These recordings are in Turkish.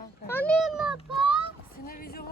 Anne baba. Sinir vizyon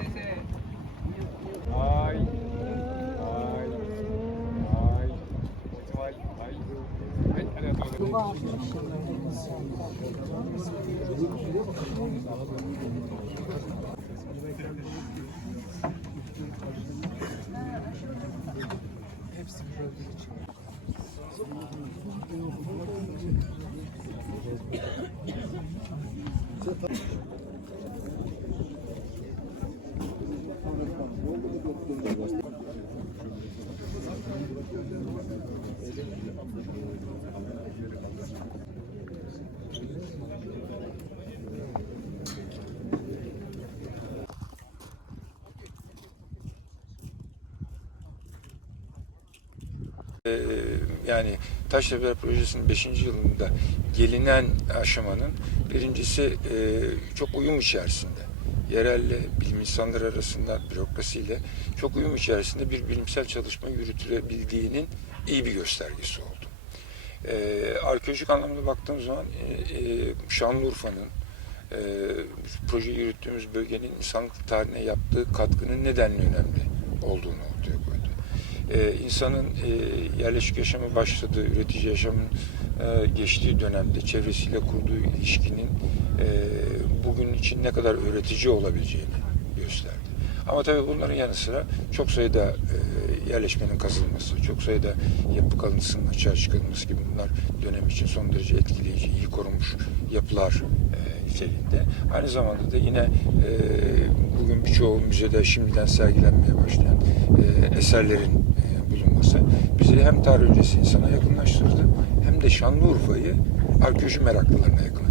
Ay. Ay. Ay. Festival. Ay. Hepsi burada için. Thank you. Yani Taştepe Projesi'nin 5. yılında gelinen aşamanın birincisi e, çok uyum içerisinde. Yerelle bilim insanları arasında bürokrasiyle çok uyum içerisinde bir bilimsel çalışma yürütülebildiğinin iyi bir göstergesi oldu. Ee, arkeolojik anlamda baktığım zaman e, e, Şanlıurfa'nın e, proje yürüttüğümüz bölgenin insanlık tarihine yaptığı katkının nedenli önemli olduğunu ortaya koydu. Ee, insanın e, yerleşik yaşamı başladığı, üretici yaşamın e, geçtiği dönemde çevresiyle kurduğu ilişkinin e, bugün için ne kadar öğretici olabileceğini gösterdi. Ama tabii bunların yanı sıra çok sayıda e, yerleşmenin kazılması, çok sayıda yapı kalıntısının açığa çıkarılması gibi bunlar dönem için son derece etkileyici, iyi korunmuş yapılar e, niteliğinde. Aynı zamanda da yine e, bugün birçoğu müzede şimdiden sergilenmeye başlayan e, eserlerin e, bulunması bizi hem tarih öncesi insana yakınlaştırdı hem de Şanlıurfa'yı arkeoloji meraklılarına yakınlaştırdı.